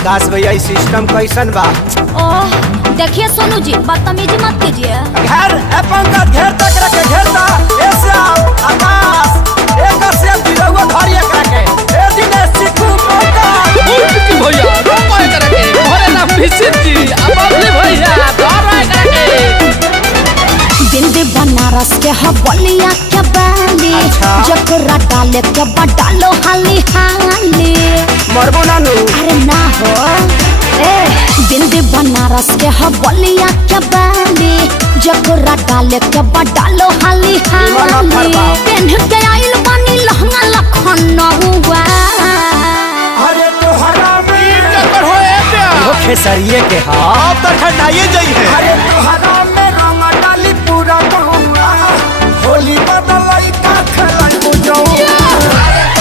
विकास भैया सिस्टम कैसन बा? ओह देखिए सोनू जी बदतमीजी मत कीजिए। घेर पंकज घेर तक रखे घेरता ऐसे आकाश एक से दिलवा धरी एक रखे ए दिनेश चिकू पंकज की भैया रोको करके घरे ना विशित जी अबले भैया धरे करके बिंदी बनारस के हवलिया के बाली जकरा डाले के डालो हाली हाली मरबो नानू अरे ना हो ए बिंदी बनारस के हवलिया के बाली जकरा डाले के डालो हाली हाली पेन के आइल बानी लहंगा लखनऊआ अरे तोहरा में चक्कर होए प्यार वो खेसरिए के हाथ तो ठंडाइए जाई है। अरे तोहरा में रंग डाली पूरा कहूँगा होली बदलाई का खेलाई बुझाऊँ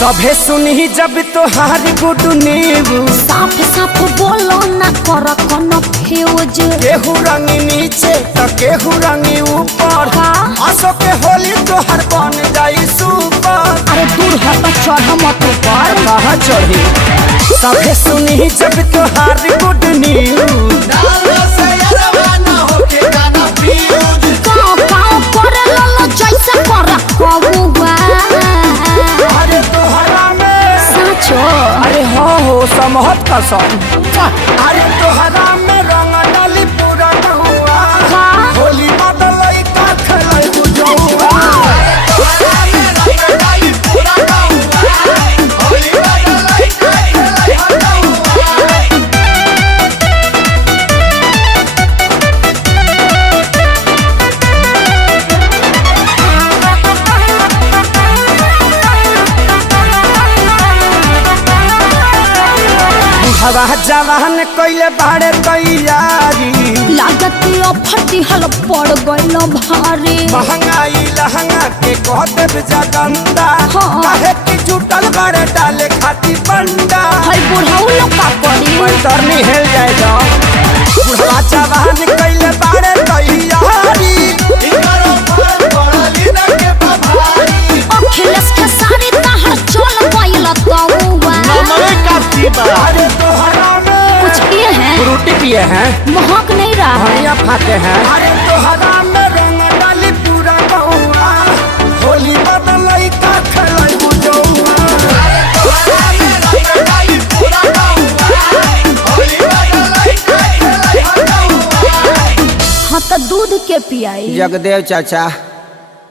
सभे सुनी जब तोहार गुड न्यूज साफ साफ बोलो ना कर कोनो फ्यूज केहू रंगी नीचे तो केहू रंगी ऊपर आसो के होली तोहर बन जाई सुपर। अरे दूर हट चढ़ मत ऊपर कहाँ चढ़ी सभे सुनी जब तोहार गुड न्यूज काओ काओ करे ललो जैसे कर कबुआ अरे तोहरा में साचो अरे हो समहत कसम अरे तोहरा में रंग डाली पूरा हुआ होली बदलाई का खेलाई बुझौआ हवा जवान कइले बाड़े तैयारी लागत फटी हल पड़ गइल भारी महंगाई लहंगा के कह देव जगंदा काहे की जुटल बाड़े डाले खाती बंडा हई बुढ़ऊ लोग का करी पैतरनी हेल जाए तो बुढ़वा जवान कइले बाड़े तैयारी अखिलेश के सारी तहर चल गइल तौवा अरे तोहरा में कुछ किए हैं फ्रूटी पिए हैं महक नहीं रहा है धनिया फाते हैं अरे तोहरा में रंग डाली पूरा बहुआ होली बदलाई का खेलाई बुझौआ हाँ तो दूध के पियाई जगदेव चाचा